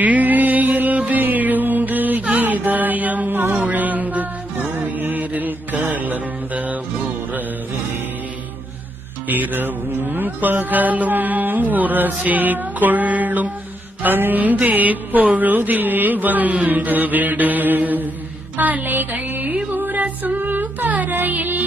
இழியில் விழுந்து இதயம் நுழைந்து உயிரில் கலந்த உறவே, இரவும் பகலும் உரசிக் கொள்ளும் அந்தி பொழுதில் வந்துவிடு. அலைகள் உரசும் கரையில்